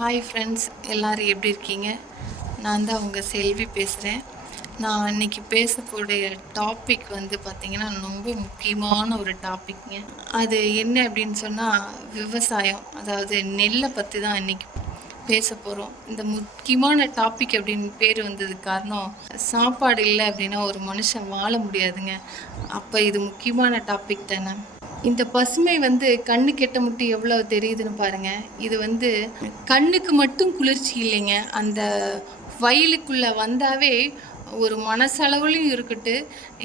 Hi friends எல்லோரும் எப்படி இருக்கீங்க? நான் தான் உங்கள் செல்வி பேசுகிறேன் நான் இன்றைக்கி பேசக்கூடிய டாபிக் வந்து பார்த்திங்கன்னா ரொம்ப முக்கியமான ஒரு டாபிக்ங்க அது என்ன அப்படின்னு சொன்னால் விவசாயம் அதாவது நெல்லை பற்றி தான் இன்னைக்கு பேச போகிறோம் இந்த முக்கியமான டாபிக் அப்படின்னு பேர் வந்ததுக்கு காரணம் சாப்பாடு இல்லை அப்படின்னா ஒரு மனுஷன் வாழ முடியாதுங்க. அப்போ இது முக்கியமான டாபிக் தானே? இந்த பசுமை வந்து கண்ணு கெட்ட முட்டி எவ்வளோ தெரியுதுன்னு பாருங்கள் இது வந்து கண்ணுக்கு மட்டும் குளிர்ச்சி இல்லைங்க. அந்த வயலுக்குள்ளே வந்தாவே ஒரு மனசளவுலையும் இருக்கட்டு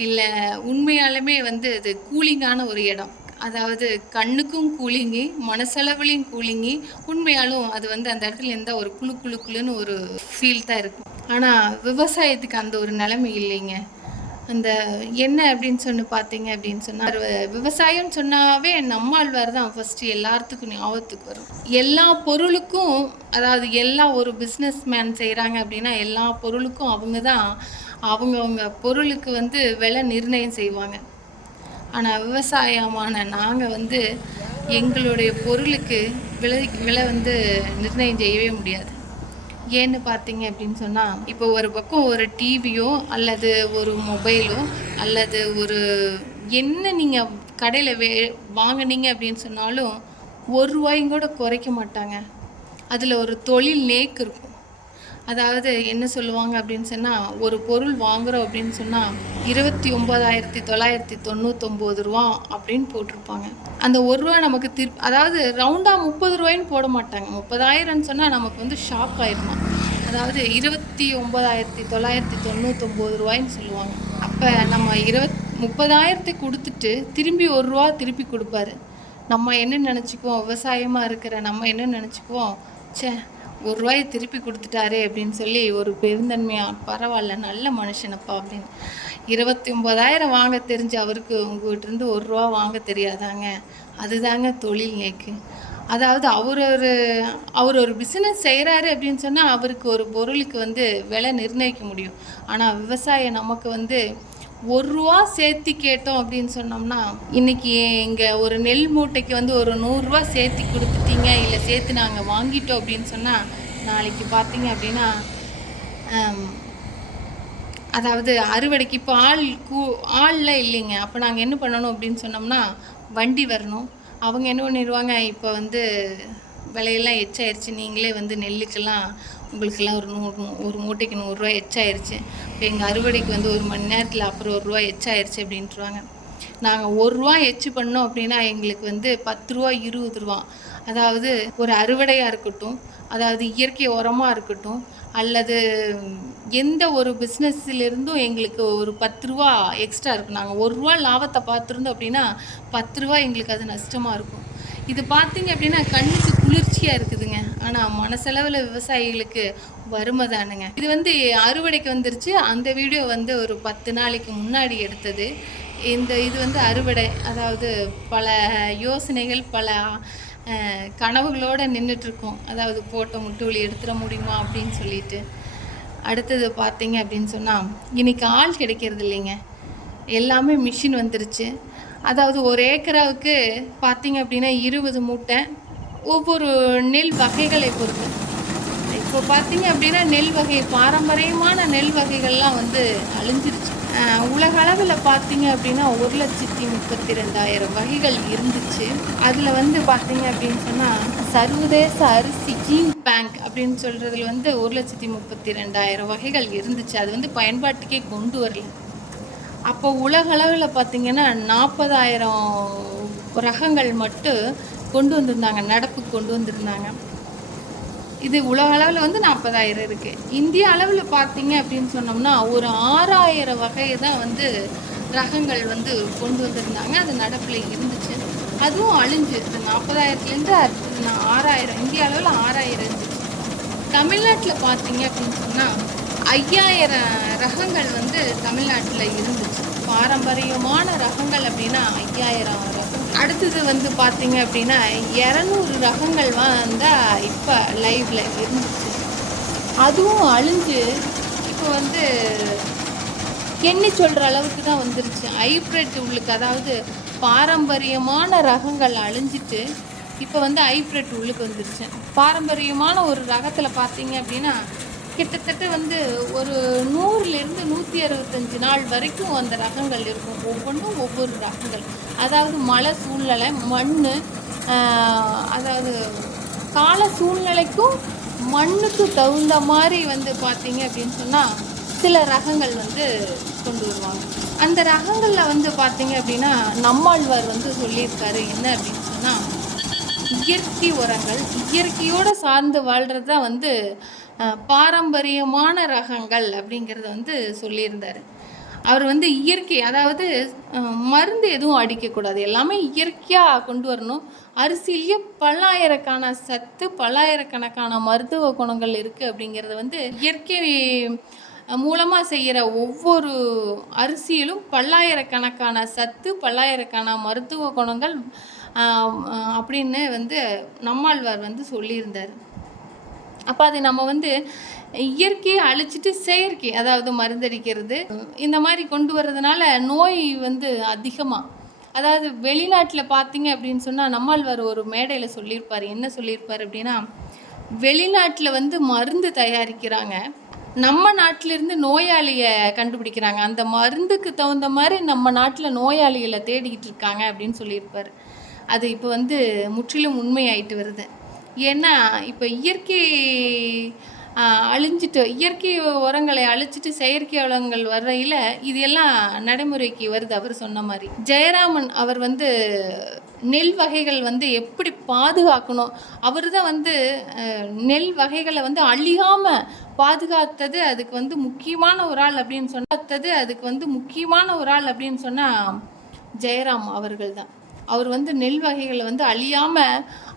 இல்லை உண்மையாலுமே வந்து அது கூலிங்கான ஒரு இடம். அதாவது கண்ணுக்கும் கூலிங்கி மனசளவுலையும் கூலிங்கி உண்மையாலும் அது வந்து அந்த இடத்துல இருந்தால் ஒரு குழு குழு குழுன்னு ஒரு ஃபீல் தான் இருக்கும். ஆனால் விவசாயத்துக்கு அந்த ஒரு நிலைமை இல்லைங்க. அந்த என்ன அப்படின்னு சொல்லி பார்த்தீங்க அப்படின்னு சொன்னால் விவசாயம் சொன்னாவே நம்மாழ்வார் தான் ஃபஸ்ட்டு எல்லாத்துக்கும் ஞாபகத்துக்கு வரும். எல்லா பொருளுக்கும் அதாவது எல்லா ஒரு பிஸ்னஸ் மேன் செய்கிறாங்க அப்படின்னா எல்லா பொருளுக்கும் அவங்க தான் அவங்கவுங்க பொருளுக்கு வந்து விலை நிர்ணயம் செய்வாங்க. ஆனால் விவசாயமான நாங்கள் வந்து எங்களுடைய பொருளுக்கு விலை விலை வந்து நிர்ணயம் செய்யவே முடியாது. ஏன்னு பார்த்தீங்க அப்படின்னு சொன்னால் இப்போ ஒரு பக்கம் ஒரு டிவியோ அல்லது ஒரு மொபைலோ அல்லது ஒரு என்ன நீங்கள் கடையில் வே வாங்கினீங்க அப்படின்னு சொன்னாலும் ஒரு ரூபாயும் கூட குறைக்க மாட்டாங்க. அதில் ஒரு தொழில் நேக்கு இருக்கும். அதாவது என்ன சொல்லுவாங்க அப்படின்னு சொன்னால் ஒரு பொருள் வாங்குகிறோம் அப்படின்னு சொன்னால் இருபத்தி ஒம்பதாயிரத்தி தொள்ளாயிரத்தி தொண்ணூத்தொம்பது ரூபா அப்படின்னு போட்டிருப்பாங்க. அந்த ஒரு ரூபா நமக்கு திருப்பி அதாவது ரவுண்டாக முப்பது ரூபாயின்னு போட மாட்டாங்க. முப்பதாயிரம்னு சொன்னால் நமக்கு வந்து ஷாக் ஆயிடுமா? அதாவது இருபத்தி ஒம்பதாயிரத்தி தொள்ளாயிரத்தி தொண்ணூத்தொம்பது ரூபாய்னு சொல்லுவாங்க. அப்போ நம்ம இருபத் முப்பதாயிரத்தை கொடுத்துட்டு திரும்பி ஒரு ரூபா திருப்பி கொடுப்பாரு. நம்ம என்ன நினச்சிக்குவோம்? விவசாயமாக இருக்கிற நம்ம என்ன நினச்சிக்குவோம்? சே ஒரு ரூபாயை திருப்பி கொடுத்துட்டாரே அப்படின்னு சொல்லி ஒரு பெருந்தன்மையாக பரவாயில்ல நல்ல மனுஷனப்பா அப்படின்னு. இருபத்தி ஒம்பதாயிரம் வாங்க தெரிஞ்சு அவருக்கு உங்கள்கிட்டருந்து ஒரு ரூபா வாங்க தெரியாதாங்க. அதுதாங்க தொழில் நேக்கு. அதாவது அவர் ஒரு அவர் ஒரு பிஸ்னஸ் செய்கிறாரு அப்படின்னு சொன்னால் அவருக்கு ஒரு பொருளுக்கு வந்து விலை நிர்ணயிக்க முடியும். ஆனால் விவசாயம் நமக்கு வந்து ஒரு ரூபா சேர்த்து கேட்டோம் அப்படின்னு சொன்னோம்னா இன்னைக்கு இங்கே ஒரு நெல் மூட்டைக்கு வந்து ஒரு நூறுரூவா சேர்த்து கொடுத்துட்டீங்க இல்லை சேர்த்து நாங்கள் வாங்கிட்டோம் அப்படின்னு சொன்னால் நாளைக்கு பார்த்தீங்க அப்படின்னா அதாவது அறுவடைக்கு இப்போ ஆள் கூ ஆள்லாம் இல்லைங்க. அப்போ நாங்கள் என்ன பண்ணணும் அப்படின்னு சொன்னோம்னா வண்டி வரணும். அவங்க என்ன பண்ணிடுவாங்க இப்போ வந்து விலையெல்லாம் எச்சாயிருச்சு நீங்களே வந்து நெல்லுக்கெல்லாம் உங்களுக்கெல்லாம் ஒரு நூறு ஒரு மூட்டைக்கு நூறுரூவா எச்சாயிருச்சு. இப்போ எங்கள் அறுவடைக்கு வந்து ஒரு மணி நேரத்தில் அப்புறம் ஒரு ரூபா எச்சாயிருச்சு அப்படின்ட்டுருவாங்க. நாங்கள் ஒரு ரூபா எச்சு பண்ணோம் அப்படின்னா எங்களுக்கு வந்து பத்து ரூபா இருபது ரூபா அதாவது ஒரு அறுவடையாக இருக்கட்டும் அதாவது இயற்கை உரமாக இருக்கட்டும் அல்லது எந்த ஒரு பிஸ்னஸ்லேருந்தும் எங்களுக்கு ஒரு பத்து ரூபா எக்ஸ்ட்ரா இருக்கும். நாங்கள் ஒரு ரூபா லாபத்தை பார்த்துருந்தோம் அப்படின்னா பத்து ரூபா எங்களுக்கு அது நஷ்டமாக இருக்கும். இது பார்த்தீங்க அப்படின்னா கண்ணுக்கு குளிர்ச்சியாக இருக்குதுங்க. ஆனால் மனசளவில் விவசாயிகளுக்கு வறுமை தானுங்க. இது வந்து அறுவடைக்கு வந்துருச்சு. அந்த வீடியோ வந்து ஒரு பத்து நாளைக்கு முன்னாடி எடுத்தது. இந்த இது வந்து அறுவடை அதாவது பல யோசனைகள் பல கனவுகளோடு நின்றுட்டுருக்கோம் அதாவது போட்ட முட்டுவலி எடுத்துட முடியுமா அப்படின்னு சொல்லிட்டு. அடுத்தது பார்த்தீங்க அப்படின்னு சொன்னால் இன்றைக்கி ஆள் கிடைக்கிறது இல்லைங்க. எல்லாமே மிஷின் வந்துருச்சு. அதாவது ஒரு ஏக்கராவுக்கு பார்த்தீங்க அப்படின்னா இருபது மூட்டை ஒவ்வொரு நெல் வகைகளை பொறுத்து. இப்போ பார்த்தீங்க அப்படின்னா நெல் வகை பாரம்பரியமான நெல் வகைகள்லாம் வந்து அழிஞ்சிருச்சு. உலக அளவில் பார்த்தீங்க அப்படின்னா ஒரு லட்சத்தி முப்பத்தி ரெண்டாயிரம் வகைகள் இருந்துச்சு. அதில் வந்து பார்த்தீங்க அப்படின்னு சொன்னால் சர்வதேச அரிசி ஜீன் பேங்க் அப்படின்னு சொல்கிறதுல வந்து ஒரு லட்சத்தி முப்பத்தி ரெண்டாயிரம் வகைகள் இருந்துச்சு. அது வந்து பயன்பாட்டுக்கே கொண்டு வரல. அப்போ உலகளவில் பார்த்திங்கன்னா நாற்பதாயிரம் ரகங்கள் மட்டும் கொண்டு வந்திருந்தாங்க நடப்புக்கு கொண்டு வந்திருந்தாங்க. இது உலக அளவில் வந்து நாற்பதாயிரம் இருக்குது இந்திய அளவில் பார்த்தீங்க அப்படின்னு சொன்னோம்னா ஒரு ஆறாயிரம் வகையை தான் வந்து ரகங்கள் வந்து கொண்டு வந்திருந்தாங்க. அது நடப்பில் இருந்துச்சு. அதுவும் அழிஞ்சு இந்த நாற்பதாயிரத்துலேருந்து அடுத்தது ஆறாயிரம் இந்திய அளவில் ஆறாயிரம் இருந்துச்சு. தமிழ்நாட்டில் பார்த்தீங்க அப்படின்னு சொன்னால் ஐயாயிரம் ரகங்கள் வந்து தமிழ்நாட்டில் இருந்துச்சு. பாரம்பரியமான ரகங்கள் அப்படின்னா ஐயாயிரம் அடுத்தது வந்து பார்த்தீங்க அப்படின்னா இரநூறு ரகங்கள் வந்தால் இப்போ லைவில் இருந்துச்சு. அதுவும் அழிஞ்சு இப்போ வந்து எண்ணி சொல்கிற அளவுக்கு தான் வந்துருச்சு. ஹைப்ரிட் உள்ளுக்கு அதாவது பாரம்பரியமான ரகங்கள் அழிஞ்சிட்டு இப்போ வந்து ஹைப்ரிட் உள்ளுக்கு வந்துருச்சு. பாரம்பரியமான ஒரு ரகத்தில் பார்த்தீங்க அப்படின்னா கிட்டத்தட்ட வந்து ஒரு நூறுலேருந்து நூற்றி அறுபத்தஞ்சு நாள் வரைக்கும் அந்த ரகங்கள் இருக்கும். ஒவ்வொன்றும் ஒவ்வொரு ரகங்கள். அதாவது மழை சூழ்நிலை மண் அதாவது கால சூழ்நிலைக்கும் மண்ணுக்கு தகுந்த மாதிரி வந்து பார்த்தீங்க அப்படின்னு சொன்னால் சில ரகங்கள் வந்து கொண்டு வருவாங்க. அந்த ரகங்களில் வந்து பார்த்தீங்க அப்படின்னா நம்மாழ்வார் வந்து சொல்லியிருக்காரு. என்ன அப்படின்னு சொன்னால் இயற்கை உரங்கள் இயற்கையோடு சார்ந்து வாழ்கிறது தான் வந்து பாரம்பரியமான ரகங்கள் அப்படிங்கிறத வந்து சொல்லியிருந்தார். அவர் வந்து இயற்கை அதாவது மருந்து எதுவும் அடிக்கக்கூடாது. எல்லாமே இயற்கையாக கொண்டு வரணும். அரிசியிலேயே பல்லாயிரக்கான சத்து பல்லாயிரக்கணக்கான மருத்துவ குணங்கள் இருக்குது அப்படிங்கிறத வந்து இயற்கை மூலமாக செய்கிற ஒவ்வொரு அரிசியிலும் பல்லாயிரக்கணக்கான சத்து பல்லாயிரக்கான மருத்துவ குணங்கள் அப்படின்னு வந்து நம்மாழ்வார் வந்து சொல்லியிருந்தார். அப்போ அது நம்ம வந்து இயற்கையை அழிச்சிட்டு செயற்கை அதாவது மருந்தடிக்கிறது இந்த மாதிரி கொண்டு வர்றதுனால நோய் வந்து அதிகமாக அதாவது வெளிநாட்டில் பார்த்தீங்க அப்படின்னு சொன்னால் நம்மாழ்வார் ஒரு மேடையில் சொல்லியிருப்பார். என்ன சொல்லியிருப்பார் அப்படின்னா வெளிநாட்டில் வந்து மருந்து தயாரிக்கிறாங்க. நம்ம நாட்டிலிருந்து நோயாளியை கண்டுபிடிக்கிறாங்க. அந்த மருந்துக்கு தகுந்த மாதிரி நம்ம நாட்டில் நோயாளிகளை தேடிக்கிட்டு இருக்காங்க அப்படின்னு சொல்லியிருப்பார். அது இப்போ வந்து முற்றிலும் உண்மையாயிட்டு வருது. ஏன்னா இப்போ இயற்கை அழிஞ்சிட்டு இயற்கை உரங்களை அழிச்சிட்டு செயற்கை உரங்கள் வர்றையில் இது எல்லாம் நடைமுறைக்கு வருது அவர் சொன்ன மாதிரி. ஜெயராமன் அவர் வந்து நெல் வகைகள் வந்து எப்படி பாதுகாக்கணும்? அவர் தான் வந்து நெல் வகைகளை வந்து அழியாமல் பாதுகாத்தது அதுக்கு வந்து முக்கியமான ஒரு ஆள் அப்படின்னு சொன்னது அதுக்கு வந்து முக்கியமான ஒரு ஆள் அப்படின்னு சொன்னால் ஜெயராம் அவர்கள் தான். அவர் வந்து நெல் வகைகளை வந்து அழியாம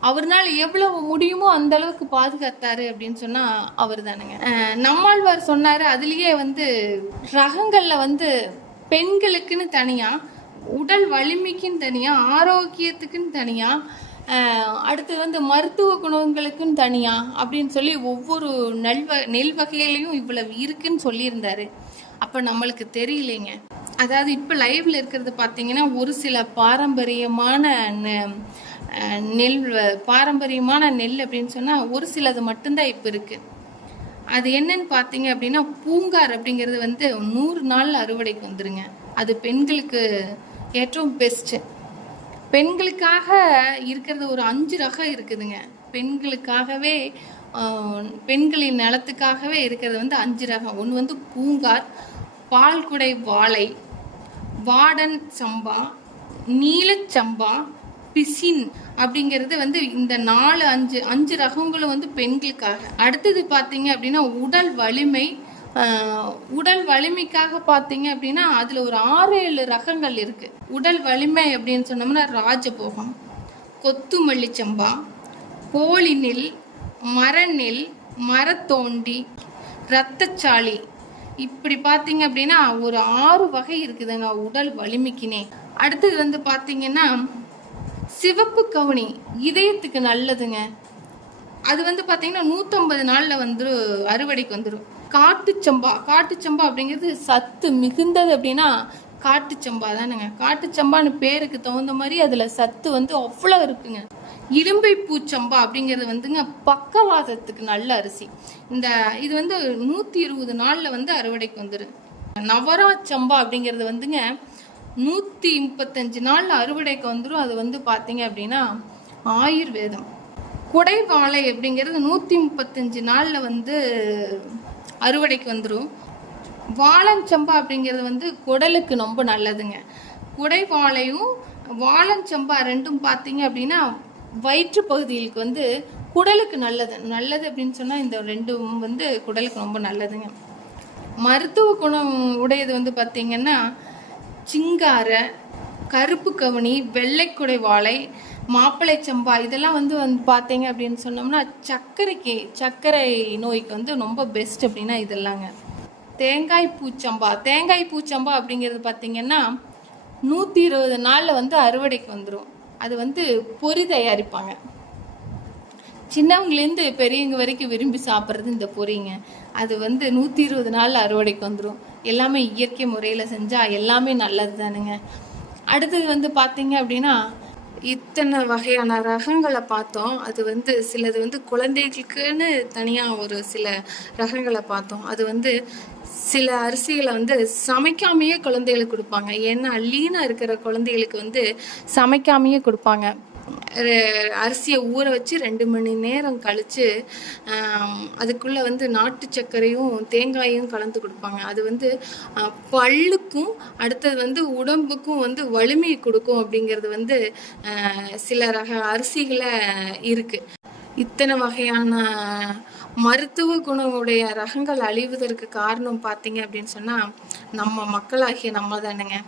அவர்னால் எவ்வளவு முடியுமோ அந்த அளவுக்கு பாதுகாத்தாரு அப்படின்னு சொன்னா அவர் தானுங்க நம்மாழ்வார் சொன்னாரு அதுலயே வந்து ரகங்கள்ல வந்து பெண்களுக்குன்னு தனியா உடல் வலிமைக்குன்னு தனியா ஆரோக்கியத்துக்குன்னு தனியா அடுத்து வந்து மருத்துவ குணங்களுக்குன்னு தனியா அப்படின்னு சொல்லி ஒவ்வொரு நெல் வ நெல் வகையிலையும் இவ்வளவு இருக்குன்னு சொல்லியிருந்தாரு. அப்போ நம்மளுக்கு தெரியலைங்க. அதாவது இப்போ லைவ்ல இருக்கிறது பார்த்தீங்கன்னா ஒரு சில பாரம்பரியமான நெ- நெல் பாரம்பரியமான நெல் அப்படின்னு சொன்னால் ஒரு சிலது மட்டும்தான் இப்போ இருக்குது அது என்னன்னு பார்த்தீங்க அப்படின்னா பூங்கார் அப்படிங்கிறது வந்து நூறு நாள் அறுவடைக்கு வந்துருங்க. அது பெண்களுக்கு ஏற்றவும் பெஸ்ட்டு பெண்களுக்காக இருக்கிறது ஒரு அஞ்சு ரகம் இருக்குதுங்க. பெண்களுக்காகவே பெண்களின் நலத்துக்காகவே இருக்கிறது வந்து அஞ்சு ரகம். ஒன்று வந்து பூங்கார் பால்குடை வாழை வாடன் சம்பா நீலச்சம்பா பிசின் அப்படிங்கிறது வந்து இந்த நாலு அஞ்சு அஞ்சு ரகங்களும் வந்து பெண்களுக்காக. அடுத்தது பார்த்தீங்க அப்படின்னா உடல் வலிமை. உடல் வலிமைக்காக பார்த்தீங்க அப்படின்னா அதில் ஒரு ஆறு ஏழு ரகங்கள் இருக்குது உடல் வலிமை அப்படின்னு சொன்னோம்னா ராஜபோகம் கொத்துமல்லி சம்பா போலி நெல் மரநெல் மரத்தோண்டி இரத்தச்சாளி. இப்படி பார்த்தீங்க அப்படின்னா ஒரு ஆறு வகை இருக்குதுங்க உடல் வலிமைக்குனே அடுத்தது வந்து பார்த்தீங்கன்னா சிவப்பு கவுனி இதயத்துக்கு நல்லதுங்க. அது வந்து பார்த்தீங்கன்னா நூற்றம்பது நாளில் வந்து அறுவடைக்கு வந்துடும் காட்டுச்சம்பா காட்டுச்சம்பா அப்படிங்கிறது சத்து மிகுந்தது அப்படின்னா காட்டுச்சம்பா தானுங்க. காட்டுச்சம்பான்னு பேருக்கு தகுந்த மாதிரி அதில் சத்து வந்து அவ்வளோ இருக்குங்க. இரும்பை பூச்சம்பா அப்படிங்கிறது வந்துங்க பக்கவாதத்துக்கு நல்ல அரிசி. இந்த இது வந்து நூற்றி இருபது நாளில் வந்து அறுவடைக்கு வந்துடும் நவரா சம்பா அப்படிங்கிறது வந்துங்க நூற்றி முப்பத்தஞ்சு நாளில் அறுவடைக்கு வந்துடும் அது வந்து பார்த்தீங்க அப்படின்னா ஆயுர்வேதம். குடைவாழை அப்படிங்கிறது நூற்றி முப்பத்தஞ்சு நாளில் வந்து அறுவடைக்கு வந்துடும் வாழஞ்சம்பா அப்படிங்கிறது வந்து குடலுக்கு ரொம்ப நல்லதுங்க. குடைவாழையும் வாழஞ்சம்பா ரெண்டும் பார்த்தீங்க அப்படின்னா வயிற்று பகுதிகளுக்கு வந்து குடலுக்கு நல்லது. நல்லது அப்படின்னு சொன்னால் இந்த ரெண்டும் வந்து குடலுக்கு ரொம்ப நல்லதுங்க. மருத்துவ குணம் உடையது வந்து பார்த்தீங்கன்னா சிங்கார கருப்பு கவுனி வெள்ளைக்குடை வாழை மாப்பிள்ளை சம்பா இதெல்லாம் வந்து வந்து பார்த்தீங்க அப்படின்னு சொன்னோம்னா சர்க்கரைக்கு சர்க்கரை நோய்க்கு வந்து ரொம்ப பெஸ்ட் அப்படின்னா இதெல்லாங்க. தேங்காய் பூச்சம்பா தேங்காய் பூச்சம்பா அப்படிங்கிறது பார்த்தீங்கன்னா நூற்றி இருபது நாளில் வந்து அறுவடைக்கு வந்துடும் அது வந்து பொறி தயாரிப்பாங்க. சின்னவங்கலேருந்து பெரியவங்க வரைக்கும் விரும்பி சாப்பிட்றது இந்த பொரிங்க அது வந்து நூற்றி இருபது நாளில் அறுவடைக்கு வந்துடும் எல்லாமே இயற்கை முறையில் செஞ்சால் எல்லாமே நல்லது தானுங்க அடுத்தது வந்து பார்த்தீங்க அப்படின்னா இத்தனை வகையான ரகங்களை பார்த்தோம். அது வந்து சிலது வந்து குழந்தைகளுக்குன்னு தனியாக ஒரு சில ரகங்களை பார்த்தோம். அது வந்து சில அரிசிகளை வந்து சமைக்காமையே குழந்தைகளுக்கு கொடுப்பாங்க. ஏன்னா லீனாக இருக்கிற குழந்தைகளுக்கு வந்து சமைக்காமையே கொடுப்பாங்க. அரிசியை ஊற வச்சு ரெண்டு மணி நேரம் கழித்து அதுக்குள்ளே வந்து நாட்டு சர்க்கரையும் தேங்காயும் கலந்து கொடுப்பாங்க. அது வந்து பல்லுக்கும் அடுத்தது வந்து உடம்புக்கும் வந்து வலிமை கொடுக்கும் அப்படிங்கிறது வந்து ஆஹ், சில ரக அரிசிகளை இருக்குது இத்தனை வகையான மருத்துவ குணமுடைய ரகங்கள் அழிவதற்கு காரணம் பார்த்தீங்க அப்படின்னு சொன்னால் நம்ம மக்களாகிய நம்ம தானுங்க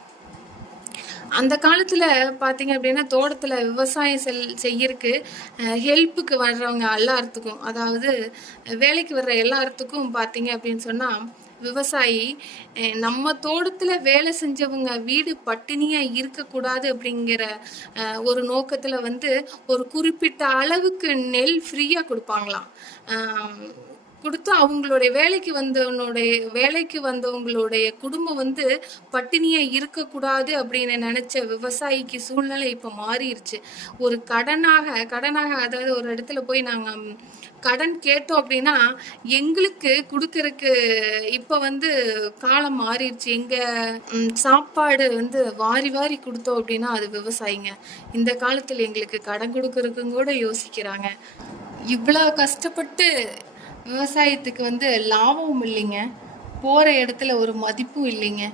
அந்த காலத்தில் பார்த்தீங்க அப்படின்னா தோட்டத்தில் விவசாயம் செல் செய்யறதுக்கு ஹெல்ப்புக்கு வர்றவங்க எல்லாத்துக்கும் அதாவது வேலைக்கு வர்ற எல்லாத்துக்கும் பார்த்தீங்க அப்படின்னு சொன்னால் விவசாயி நம்ம தோட்டத்தில் வேலை செஞ்சவங்க வீடு பட்டினியாக இருக்கக்கூடாது அப்படிங்கிற ஒரு நோக்கத்தில் வந்து ஒரு குறிப்பிட்ட அளவுக்கு நெல் ஃப்ரீயாக கொடுப்பாங்களாம். கொடுத்து அவங்களுடைய வேலைக்கு வந்தவனுடைய வேலைக்கு வந்தவங்களுடைய குடும்பம் வந்து பட்டினியா இருக்கக்கூடாது அப்படின்னு நினைச்ச விவசாயிக்கு சூழ்நிலை இப்போ மாறிடுச்சு ஒரு கடனாக கடனாக அதாவது ஒரு இடத்துல போய் நாங்கள் கடன் கேட்டோம் அப்படின்னா எங்களுக்கு கொடுக்கறக்கு இப்போ வந்து காலம் மாறிடுச்சு எங்கள் சாப்பாடு வந்து வாரி வாரி கொடுத்தோம் அப்படின்னா அது விவசாயிங்க. இந்த காலத்தில் எங்களுக்கு கடன் கொடுக்கறதுக்கும் கூட யோசிக்கிறாங்க. இவ்வளோ கஷ்டப்பட்டு விவசாயத்துக்கு வந்து லாபமும் இல்லைங்க. போகிற இடத்துல ஒரு மதிப்பும் இல்லைங்க.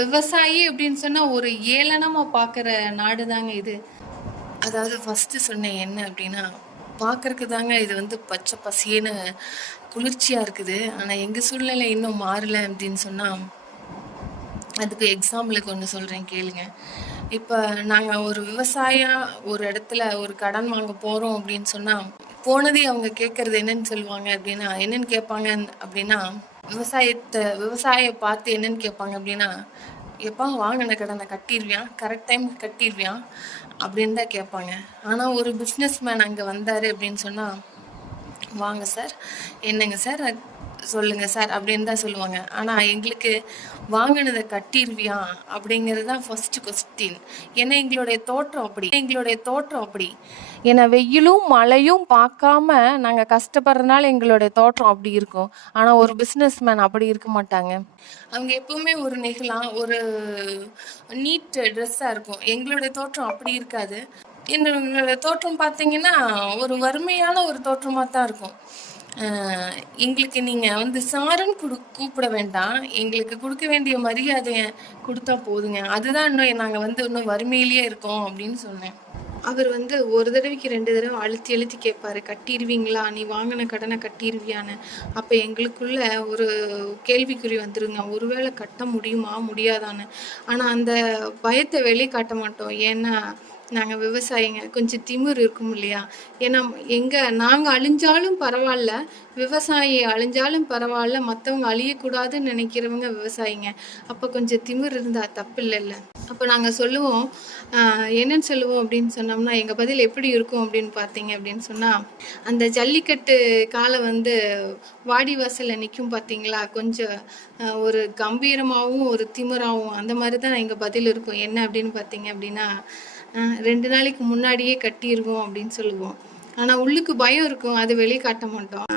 விவசாயி அப்படின்னு சொன்னால் ஒரு ஏளனமாக பார்க்குற நாடு தாங்க இது. அதாவது ஃபஸ்ட்டு சொன்னேன் என்ன அப்படின்னா பார்க்கறக்கு தாங்க இது வந்து பச்சை பசியேன்னு குளிர்ச்சியாக இருக்குது. ஆனால் எங்கள் சூழ்நிலை இன்னும் மாறலை அப்படின்னு சொன்னால் அதுக்கு எக்ஸாம்பிளுக்கு ஒன்று சொல்கிறேன் கேளுங்க. இப்போ நாங்கள் ஒரு விவசாயம் ஒரு இடத்துல ஒரு கடன் வாங்க போகிறோம் அப்படின்னு சொன்னால் போனதே அவங்க கேட்கறது என்னன்னு சொல்லுவாங்க அப்படின்னா என்னன்னு கேட்பாங்க அப்படின்னா விவசாயத்தை விவசாய பார்த்து என்னன்னு கேட்பாங்க அப்படின்னா எப்போ வாங்கின கடனை கட்டிடுவியான் கரெக்ட் டைம் கட்டிடுவியான் அப்படின்னு தான் கேட்பாங்க. ஆனால் ஒரு பிஸ்னஸ் மேன் அங்கே வந்தார் அப்படின்னு சொன்னால் வாங்க சார் என்னங்க சார் சொல்லுங்கள் சார் அப்படின்னு தான் சொல்லுவாங்க. ஆனால் எங்களுக்கு வாங்கினதை கட்டிடுவியா அப்படிங்கிறது தான் ஃபஸ்ட்டு கொஸ்டின் ஏன்னா எங்களுடைய தோற்றம் அப்படி. எங்களுடைய தோற்றம் அப்படி. ஏன்னா வெயிலும் மழையும் பார்க்காம நாங்கள் கஷ்டப்படுறதுனால எங்களுடைய தோற்றம் அப்படி இருக்கும். ஆனால் ஒரு பிஸ்னஸ் மேன் அப்படி இருக்க மாட்டாங்க. அவங்க எப்பவுமே ஒரு நெகலாம் ஒரு நீட் ட்ரெஸ்ஸாக இருக்கும். எங்களுடைய தோற்றம் அப்படி இருக்காது. என்னோட தோற்றம் பார்த்தீங்கன்னா ஒரு வறுமையான ஒரு தோற்றமாக தான் இருக்கும். எங்களுக்கு நீங்கள் வந்து சாருன்னு குடு கூப்பிட வேண்டாம். எங்களுக்கு கொடுக்க வேண்டிய மரியாதையை கொடுத்தா போதுங்க. அதுதான் இன்னும் நாங்கள் வந்து இன்னும் வறுமையிலேயே இருக்கோம் அப்படின்னு சொன்னேன். அவர் வந்து ஒரு தடவைக்கு ரெண்டு தடவை அழுத்தி அழுத்தி கேட்பாரு. கட்டிடுவீங்களா நீ வாங்கின கடனை கட்டிடுவியான்னு அப்போ எங்களுக்குள்ள ஒரு கேள்விக்குறி வந்துருங்க. ஒருவேளை கட்ட முடியுமா? முடியாதான்னு. ஆனால் அந்த பயத்தை வெளியே காட்ட மாட்டோம். ஏன்னா நாங்கள் விவசாயிங்க. கொஞ்சம் திமிர் இருக்கும் இல்லையா? ஏன்னா எங்கள் நாங்கள் அழிஞ்சாலும் பரவாயில்ல விவசாயி அழிஞ்சாலும் பரவாயில்ல மற்றவங்க அழியக்கூடாதுன்னு நினைக்கிறவங்க விவசாயிங்க. அப்போ கொஞ்சம் திமிர் இருந்தால் தப்பு இல்லைல்ல அப்போ நாங்கள் சொல்லுவோம் என்னன்னு சொல்லுவோம் அப்படின்னு சொன்னோம்னா எங்கள் பதில் எப்படி இருக்கும்? அப்படின்னு பார்த்தீங்க அப்படின்னு சொன்னால் அந்த ஜல்லிக்கட்டு காலை வந்து வாடி வாசலில் நிற்கும் பார்த்தீங்களா? கொஞ்சம் ஒரு கம்பீரமாகவும் ஒரு திமிராகவும் அந்த மாதிரி தான் எங்கள் பதில் இருக்கும். என்ன அப்படின்னு பார்த்தீங்க அப்படின்னா ரெண்டு நாளைக்கு முன்னாடியே கட்டிடுவோம் அப்படின்னு சொல்லுவோம். ஆனால் உள்ளுக்கு பயம் இருக்கும். அது வெளியே காட்ட மாட்டோம்.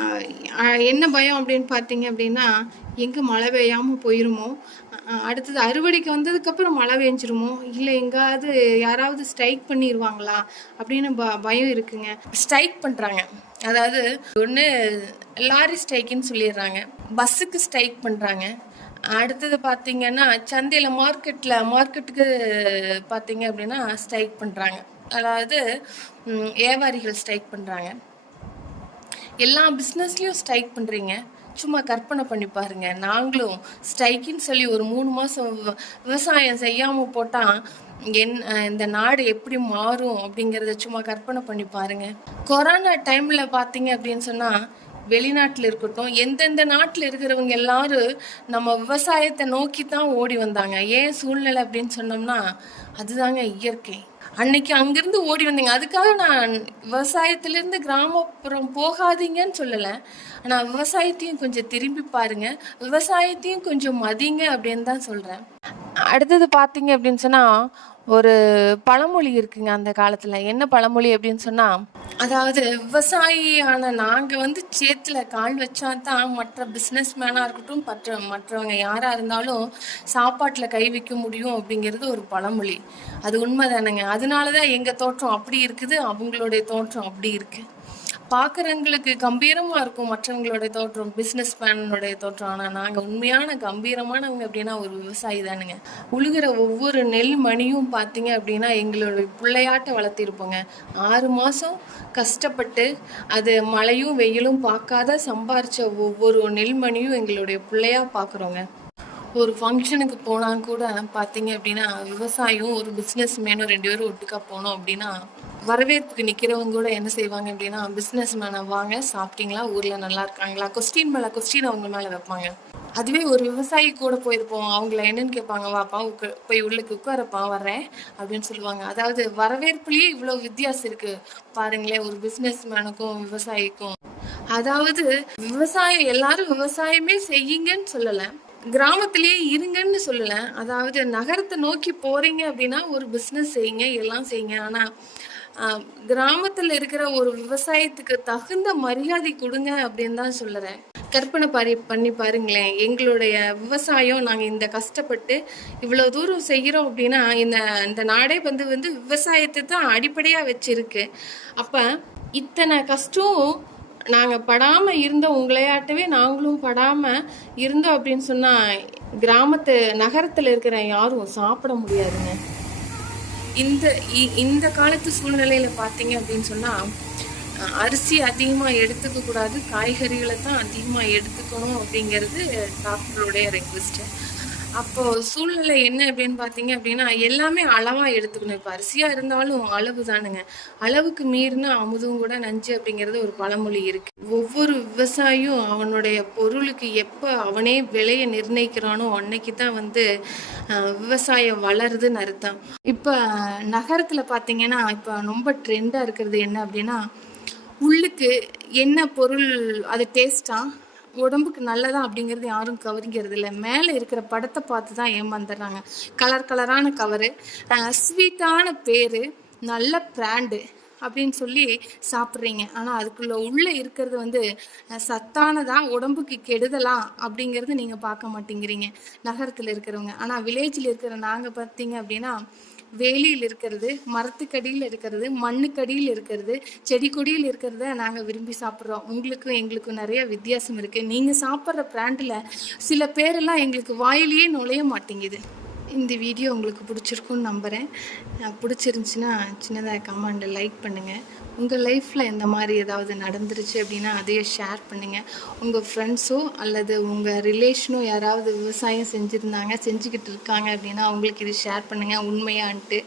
என்ன பயம் அப்படின்னு பார்த்தீங்க அப்படின்னா எங்கே மழை பெய்யாமல் போயிருமோ அடுத்தது அறுவடைக்கு வந்ததுக்கப்புறம் மழை பெஞ்சிருமோ இல்லை எங்காவது யாராவது ஸ்ட்ரைக் பண்ணிடுவாங்களா அப்படின்னு ப பயம் இருக்குங்க. ஸ்ட்ரைக் பண்ணுறாங்க அதாவது ஒன்று லாரி ஸ்ட்ரைக்குன்னு சொல்லிடுறாங்க. பஸ்ஸுக்கு ஸ்ட்ரைக் பண்ணுறாங்க அடுத்தது பார்த்தீங்கன்னா சந்தையில் மார்க்கெட்டில் மார்க்கெட்டுக்கு பார்த்தீங்க அப்படின்னா ஸ்ட்ரைக் பண்ணுறாங்க அதாவது வியாபாரிகள் ஸ்ட்ரைக் பண்ணுறாங்க எல்லா பிஸ்னஸ்லேயும் ஸ்ட்ரைக் பண்ணுறீங்க சும்மா கற்பனை பண்ணி பாருங்க. நாங்களும் ஸ்ட்ரைக்குன்னு சொல்லி ஒரு மூணு மாதம் விவசாயம் செய்யாமல் போட்டால் என் இந்த நாடு எப்படி மாறும் அப்படிங்கிறத சும்மா கற்பனை பண்ணி பாருங்க. கொரோனா டைமில் பார்த்தீங்க அப்படின்னு சொன்னால் வெளிநாட்டில் இருக்கட்டும் எந்தெந்த நாட்டில் இருக்கிறவங்க எல்லாரும் நம்ம விவசாயத்தை நோக்கி தான் ஓடி வந்தாங்க. ஏன் சூழ்நிலை அப்படின்னு சொன்னோம்னா அதுதாங்க இயற்கை. அன்னைக்கு அங்கிருந்து ஓடி வந்தீங்க. அதுக்காக நான் விவசாயத்திலேருந்து கிராமப்புறம் போகாதீங்கன்னு சொல்லலை. ஆனால் விவசாயத்தையும் கொஞ்சம் திரும்பி பாருங்க. விவசாயத்தையும் கொஞ்சம் மதிங்க அப்படின்னு தான் சொல்கிறேன் அடுத்தது பார்த்தீங்க அப்படின்னு சொன்னால் ஒரு பழமொழி இருக்குங்க அந்த காலத்தில். என்ன பழமொழி அப்படின்னு சொன்னால் அதாவது விவசாயியான நாங்கள் வந்து சேத்துல கால் வச்சா தான் மற்ற பிஸ்னஸ் மேனாக இருக்கட்டும் மற்ற மற்றவங்க யாராக இருந்தாலும் சாப்பாட்டில் கை வைக்க முடியும் அப்படிங்கிறது ஒரு பழமொழி. அது உண்மை தானேங்க அதனால தான் எங்கள் தோற்றம் அப்படி இருக்குது அவங்களுடைய தோற்றம் அப்படி இருக்குது பார்க்குறவங்களுக்கு கம்பீரமாக இருக்கும் மற்றவங்களுடைய தோற்றம் பிஸ்னஸ் மேனுடைய தோற்றம். ஆனால் நாங்கள் உண்மையான கம்பீரமானவங்க அப்படின்னா ஒரு விவசாயி தானுங்க. உழுகிற ஒவ்வொரு நெல் மணியும் பார்த்தீங்க அப்படின்னா எங்களுடைய பிள்ளையாட்ட வளர்த்திருப்போங்க. ஆறு மாதம் கஷ்டப்பட்டு அது மழையும் வெயிலும் பார்க்காத சம்பாரித்த ஒவ்வொரு நெல்மணியும் எங்களுடைய பிள்ளையாக பார்க்குறோங்க ஒரு ஃபங்க்ஷனுக்கு போனால் கூட பார்த்தீங்க அப்படின்னா விவசாயம் ஒரு பிஸ்னஸ் மேனும் ரெண்டு பேரும் ஒட்டுக்கா போனோம் அப்படின்னா வரவேற்புக்கு நிற்கிறவங்க கூட என்ன செய்வாங்க அப்படின்னா பிஸ்னஸ் மேனை வாங்க சாப்பிட்டீங்களா? ஊரில் நல்லா இருக்காங்களா? கொஸ்டின் மேலே கொஸ்டின் அவங்க மேலே வைப்பாங்க. அதுவே ஒரு விவசாயி கூட போயிருப்போம். அவங்கள என்னன்னு கேட்பாங்க வாப்பா உக்க போய் உள்ளுக்கு உட்காரப்பா வர்றேன் அப்படின்னு சொல்லுவாங்க. அதாவது வரவேற்புலேயே இவ்வளோ வித்தியாசம் இருக்கு. பாருங்களேன் ஒரு பிஸ்னஸ் மேனுக்கும் விவசாயிக்கும். அதாவது விவசாயம் எல்லாரும் விவசாயமே செய்யுங்கன்னு சொல்லலை. கிராமத்திலே இருங்கன்னு சொல்லலை. அதாவது நகரத்தை நோக்கி போறீங்க அப்படின்னா ஒரு பிஸ்னஸ் செய்யுங்க எல்லாம் செய்யுங்க. ஆனால் கிராமத்தில் இருக்கிற ஒரு விவசாயத்துக்கு தகுந்த மரியாதை கொடுங்க அப்படின்னு தான் சொல்லுறேன். கற்பனை பாரி பண்ணி பாருங்களேன். எங்களுடைய விவசாயம் நாங்கள் இந்த கஷ்டப்பட்டு இவ்வளோ தூரம் செய்கிறோம் அப்படின்னா இந்த இந்த நாடே வந்து வந்து விவசாயத்தை தான் அடிப்படையாக வச்சிருக்கு. அப்போ இத்தனை கஷ்டம் நாங்கள் படாமல் இருந்த உங்களையாட்டவே நாங்களும் படாமல் இருந்தோம் அப்படின்னு சொன்னால் கிராமத்து நகரத்தில் இருக்கிற யாரும் சாப்பிட முடியாதுங்க. இந்த இ- இந்த காலத்து சூழ்நிலையில் பார்த்தீங்க அப்படின்னு சொன்னால் அரிசி அதிகமாக எடுத்துக்கக்கூடாது காய்கறிகளை தான் அதிகமாக எடுத்துக்கணும் அப்படிங்கிறது டாக்டருடைய ரெக்வெஸ்ட்டு அப்போ சூழ்நிலை என்ன அப்படின்னு பார்த்தீங்க அப்படின்னா எல்லாமே அளவாக எடுத்துக்கணும். இப்போ அரிசியாக இருந்தாலும் அளவு தானுங்க. அளவுக்கு மீறினா அமுதும் கூட நஞ்சு அப்படிங்கிறது ஒரு பழமொழி இருக்கு. ஒவ்வொரு விவசாயியும் அவனுடைய பொருளுக்கு எப்போ அவனே விலையை நிர்ணயிக்கிறானோ அன்னைக்கு தான் வந்து விவசாயம் வளருதுன்னு அர்த்தம். இப்போ நகரத்தில் பார்த்தீங்கன்னா இப்போ ரொம்ப ட்ரெண்டாக இருக்கிறது என்ன அப்படின்னா உள்ளுக்கு என்ன பொருள் அது டேஸ்ட்டாக உடம்புக்கு நல்லதா அப்படிங்கிறது யாரும் கவரிங்கிறது இல்லை. மேலே இருக்கிற படத்தை பார்த்து தான் ஏமாந்துடுறாங்க கலர் கலரான கவரு ஸ்வீட்டான பேர் நல்ல பிராண்டு அப்படின்னு சொல்லி சாப்பிட்றீங்க. ஆனால் அதுக்குள்ளே உள்ளே இருக்கிறது வந்து சத்தானதாக உடம்புக்கு கெடுதலாம் அப்படிங்கிறது நீங்கள் பார்க்க மாட்டேங்கிறீங்க. நகரத்தில் இருக்கிறவங்க. ஆனால் வில்லேஜில் இருக்கிற நாங்கள் பார்த்தீங்க அப்படின்னா வேலியில் இருக்கிறது மரத்துக்கடியில் இருக்கிறது மண்ணுக்கடியில் இருக்கிறது செடி கொடியில் இருக்கிறத நாங்கள் விரும்பி சாப்பிட்றோம். உங்களுக்கும் எங்களுக்கும் நிறைய வித்தியாசம் இருக்குது நீங்கள் சாப்பிட்ற பிராண்டில் சில பேரெல்லாம் எங்களுக்கு வாயிலேயே நுழைய மாட்டேங்குது. இந்த வீடியோ உங்களுக்கு பிடிச்சிருக்குன்னு நம்புகிறேன் பிடிச்சிருந்துச்சின்னா சின்னதாக கமெண்ட் லைக் பண்ணுங்கள் உங்கள் லைஃப்பில் இந்த மாதிரி ஏதாவது நடந்துருச்சு அப்படின்னா அதையே ஷேர் பண்ணுங்கள் உங்கள் ஃப்ரெண்ட்ஸோ அல்லது உங்கள் ரிலேஷனோ யாராவது விவசாயம் செஞ்சுருந்தாங்க செஞ்சுக்கிட்டு இருக்காங்க அப்படின்னா அவங்களுக்கு இது ஷேர் பண்ணுங்கள் உண்மையான்ட்டு.